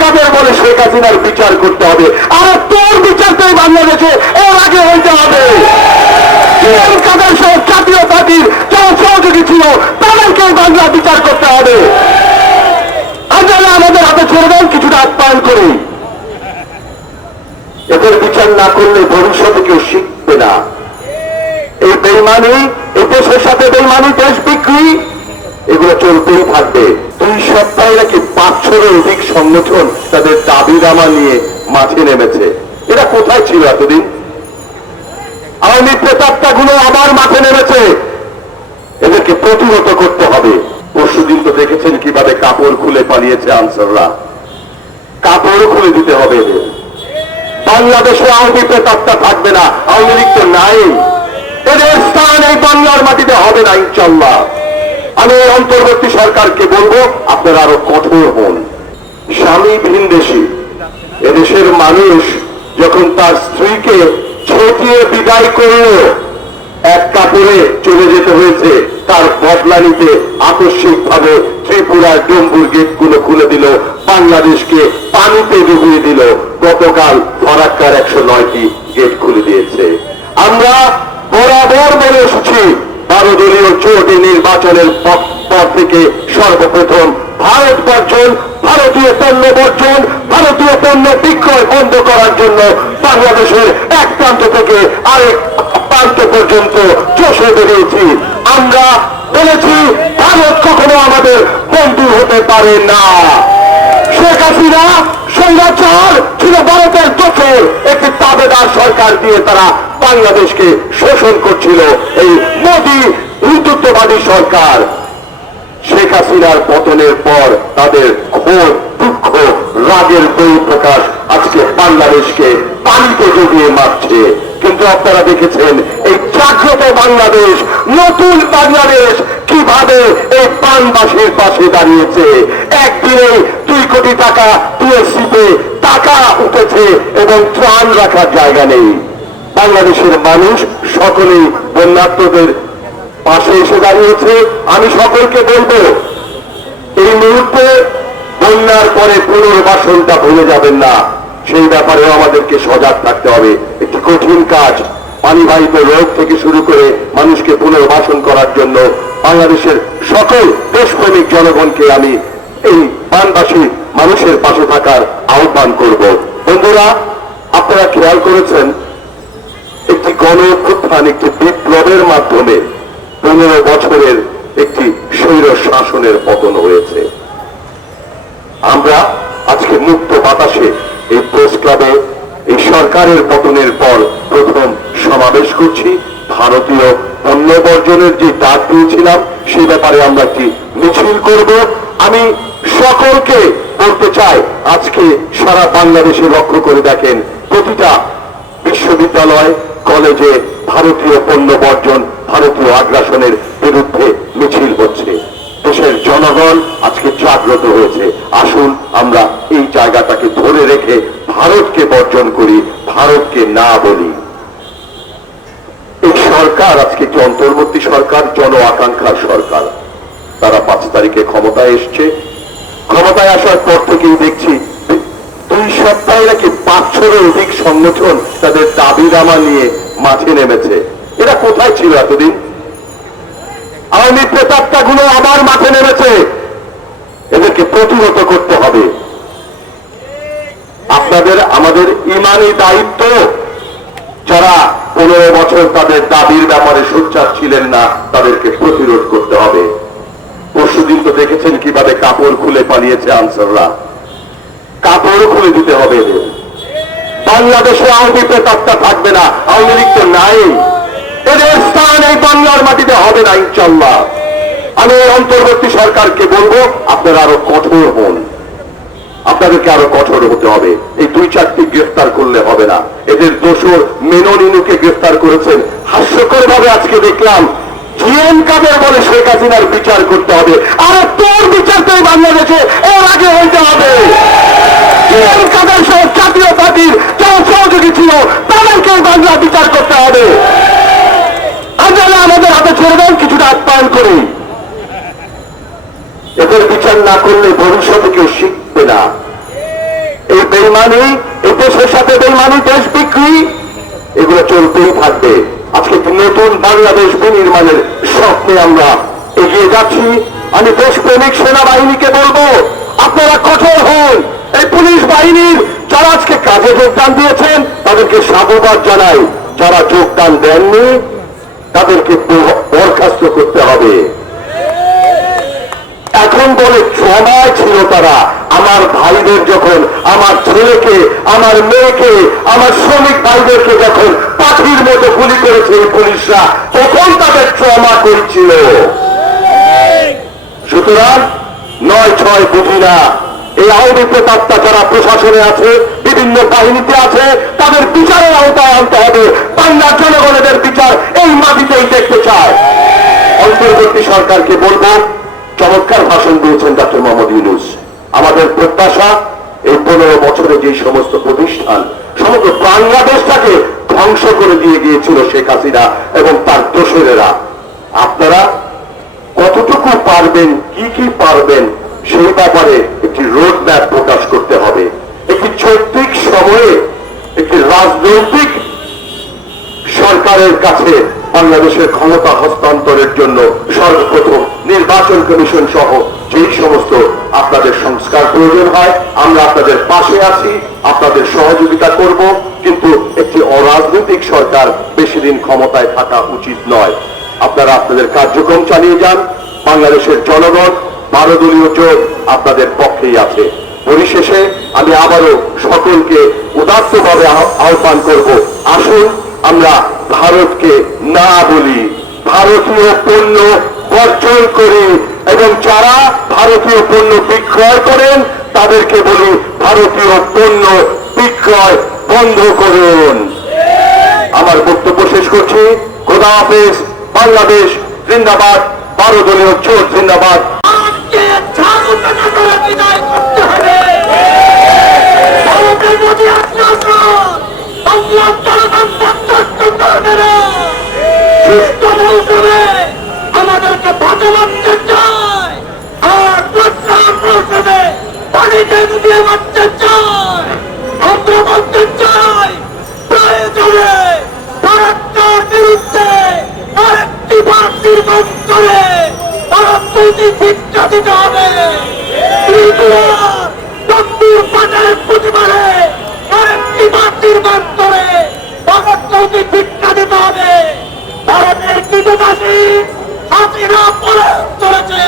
কাদের বলে শেখ হাসিনার বিচার করতে হবে? আর তোর বিচার তো বাংলাদেশে, এর আগে হইতে হবে। কাদের সহ জাতীয় পার্টির যারা সহযোগী ছিল, তাদেরকে বাংলা বিচার করতে হবে। আপনারা আমাদের হাতে ছেড়ে দেন, কিছুটা আপ্যায়ন করি। এদের বিচার না করলে ভবিষ্যতে কেউ শিখবে না। এই বেইমানি, এই দেশের সাথে বেইমানি, দেশ বিক্রি এগুলো চলতেই থাকবে। দুই সপ্তাহে নাকি পাঁচশোরও অধিক সংগঠন তাদের দাবি দামা নিয়ে মাঠে নেমেছে। এরা কোথায় ছিল এতদিন? আওয়ামী প্রেতাত্মাগুলো আবার মাঠে নেমেছে। এদেরকে প্রতিহত করতে হবে। পরশুদিন তো দেখেছেন কীভাবে কাপড় খুলে পালিয়েছে আনসাররা। কাপড় খুলে দিতে হবে এদের। বাংলাদেশে আওয়ামী থাকবে না, আওয়ামী লীগ তো নাই। এদের স্থান এই বাংলার মাটিতে হবে না ইনশাল্লাহ আমি এই অন্তর্বর্তী সরকারকে বলব, আপনারা আরও কঠোর হন। স্বামী ভিনদেশী, এদেশের মানুষ যখন তার স্ত্রীকে ছটিয়ে বিদায় করল এক কাপড়ে চলে যেতে হয়েছে, তার বদলা নিতে আকস্মিক ভাবে ত্রিপুরার ডম্বুর গেটগুলো খুলে দিল, বাংলাদেশকে পানিতে ডুবিয়ে দিল। গতকাল ফরাক্কার একশো নয়টি গেট খুলে দিয়েছে। আমরা বরাবর বলে এসেছি বারো দলীয় জোট নির্বাচনের পর থেকে সর্বপ্রথম ভারত বর্জন, ভারতীয় পণ্য বর্জন, ভারতীয় পণ্য বিক্রয় বন্ধ করার জন্য বাংলাদেশের এক প্রান্ত থেকে আরেক প্রান্ত পর্যন্ত চষে বেরিয়েছি। আমরা বলেছি, ভারত কখনো আমাদের বন্ধু হতে পারে না। শেখ হাসিনা স্বৈরাচার ছিল একটি সরকার দিয়ে তারা বাংলাদেশকে শোষণ করছিল এই মোদি হিন্দুত্ববাদী সরকার। শেখ হাসিনার পতনের পর তাদের ক্ষোভ দুঃখ, রাগের বই প্রকাশ আজকে বাংলাদেশকে পানিতে জড়িয়ে মারছে। কিন্তু আপনারা দেখেছেন, এই জাগ্রত বাংলাদেশ, নতুন বাংলাদেশ কীভাবে এই পানবাসীর পাশে দাঁড়িয়েছে? একদিনে দুই কোটি টাকা টিএসসিতে টাকা উঠেছে এবং ত্রাণ রাখার জায়গা নেই। বাংলাদেশের মানুষ সকলেই বন্যার্থদের পাশে এসে দাঁড়িয়েছে। আমি সকলকে বলব, এই মুহূর্তে বন্যার পরে পুনর্বাসনটা ভুলে যাবেন না। সেই ব্যাপারেও আমাদেরকে সজাগ থাকতে হবে। একটি কঠিন কাজ। পানিবাহিত রোগ থেকে শুরু করে মানুষকে পুনর্বাসন করার জন্য বাংলাদেশের সকল দেশপ্রেমিক জনগণকে আমি এই বানবাসী মানুষের পাশে থাকার আহ্বান করব। বন্ধুরা, আপনারা খেয়াল করেছেন, একটি গণ অভ্যুত্থান একটি বিপ্লবের মাধ্যমে পনেরো বছরের একটি স্বৈর শাসনের পতন হয়েছে। আমরা আজকে মুক্ত বাতাসে এই প্রেস ক্লাবে এই সরকারের পতনের পর প্রথম সমাবেশ করছি। ভারতীয় পণ্য বর্জনের যে ডাক দিয়েছিলাম সেই ব্যাপারে আমরা একটি মিছিল করব। আমি সকলকে বলতে চাই, আজকে সারা বাংলাদেশে লক্ষ্য করে দেখেন, প্রতিটা বিশ্ববিদ্যালয়, কলেজে ভারতীয় পণ্য বর্জন ভারতীয় আগ্রাসনের বিরুদ্ধে মিছিল হচ্ছে। দেশের জনগণ আজকে জাগ্রত হয়েছে। আসুন, আমরা এই জায়গাটাকে ধরে রেখে ভারতকে বর্জন করি, ভারতকে না বলি। এই সরকার আজকে একটি অন্তর্বর্তী সরকার, জন আকাঙ্ক্ষার সরকার। তারা পাঁচ তারিখে ক্ষমতায় এসছে। ক্ষমতায় আসার পর থেকেই দেখছি দুই সপ্তাহে নাকি পাঁচশোরও অধিক সংগঠন তাদের দাবি দামা নিয়ে মাঠে নেমেছে। এরা কোথায় ছিল এতদিন? আওয়ামী প্রেতাত্মাগুলো আবার মাঠে নেমেছে। এদেরকে প্রতিহত করতে হবে। আপনাদের, আমাদের ইমানি দায়িত্ব। যারা পনেরো বছর তাদের দাবির ব্যাপারে সোচ্চার ছিলেন না, তাদেরকে প্রতিরোধ করতে হবে। পরশুদিন তো দেখেছেন কীভাবে কাপড় খুলে পালিয়েছে আনসাররা। কাপড় খুলে দিতে হবে এদের। বাংলাদেশে আওয়ামী প্রেতাত্মা থাকবে না, আওয়ামী লীগ তো নাই। এদের স্থান এই বাংলার মাটিতে হবে না ইনশাল্লাহ আমি এই অন্তর্বর্তী সরকারকে বলব, আপনারা আরও কঠোর হন। আপনাদেরকে আরও কঠোর হতে হবে। এই দুই চারটি গ্রেফতার করলে হবে না। এদের দোষর মেননিনুকে গ্রেফতার করেছেন। হাস্যকর ভাবে আজকে দেখলাম জিএম কাদের বলে শেখ হাসিনার বিচার করতে হবে। আর তোর বিচার তো বাংলাদেশে এর আগে হইতে হবে। জিএম কাদের সহ জাতীয় পার্টির যারা সহযোগী ছিল, তাদেরকে বাংলা বিচার করতে হবে। আপনারা আমাদের হাতে ছেড়ে দেন, কিছুটা আপ্যায়ন করি এদের বিচার না করলে ভবিষ্যতে কেউ শিখবে না। এই বেইমানি, এই দেশের সাথে বেইমানি, দেশ বিক্রি, এগুলো চলতেই থাকবে। আজকে নতুন বাংলাদেশ বিনির্মাণের স্বপ্নে আমরা এগিয়ে যাচ্ছি। আমি দেশপ্রেমিক সেনাবাহিনীকে বলব, আপনারা কঠোর হন। এই পুলিশ বাহিনীর যারা আজকে কাজে যোগদান দিয়েছেন, তাদেরকে সাধুবাদ জানাই। যারা যোগদান দেননি, তাদেরকে বরখাস্ত করতে হবে। এখন বলে জমায় ছিল তারা। আমার ভাইদের যখন, আমার ছেলেকে, আমার মেয়েকে, আমার শ্রমিক ভাইদেরকে যখন পাখির মতো গুলি করেছে এই পুলিশরা, তখন তাদের ট্রমা করছিল। সুতরাং নয় ছয় বুঝি না, এই আওয়ামী প্রেতাত্মা যারা প্রশাসনে আছে, বিভিন্ন বাহিনীতে আছে, তাদের বিচারের আওতায় আনতে হবে। বাংলার জনগণের বিচার এই মাটিতেই দেখতে চায়। অন্তর্বর্তী সরকারকে বলব, চমৎকার ভাষণ দিয়েছেন ডক্টর মোহাম্মদ ইউনুস। আমাদের প্রত্যাশা এই পনেরো বছরে যে সমস্ত প্রতিষ্ঠান সমগ্র বাংলাদেশটাকে ধ্বংস করে দিয়ে গিয়েছিল শেখ হাসিনা এবং তার দোসরেরা। আপনারা কতটুকু পারবেন, কি কি পারবেন, সেই ব্যাপারে একটি রোড ম্যাপ প্রকাশ করতে হবে। একটি চৈত্রিক সময়ে একটি রাজনৈতিক সরকারের কাছে বাংলাদেশের ক্ষমতা হস্তান্তরের জন্য সর্বপ্রথম নির্বাচন কমিশন সহ আপনাদের সংস্কার প্রয়োজন হয়, আমরা আপনাদের পাশে আছি, আপনাদের সহযোগিতা করব, কিন্তু একটি অরাজনৈতিক সরকার বেশি দিন ক্ষমতায় থাকা উচিত নয়। আপনারা আপনাদের কার্যক্রম চালিয়ে যান, বাংলাদেশের জনগণ বারো জোট আপনাদের পক্ষেই আছে। পরিশেষে আমি আবারও সকলকে উদাত্তভাবে আহ্বান করব, আসুন আমরা ভারতকে না বলি, ভারতীয় পণ্য বর্জন করি এবং যারা ভারতীয় পণ্য বিক্রয় করেন, তাদেরকে বলি ভারতীয় পণ্য বিক্রয় বন্ধ করুন। আমার বক্তব্য শেষ করছি। খোদা হাফেজ, বাংলাদেশ জিন্দাবাদ, বারো দলীয় জোট জিন্দাবাদ। আজকে ছাড়ুখানা করে শিক্ষা দিতে হবে তন্দুর বাজারের প্রতিবারে আরেকটি ভাগ নির্মাণ করে ভারতকে শিক্ষা দিতে হবে ভারতের কৃতদাসী হাসিনা পরে চলেছে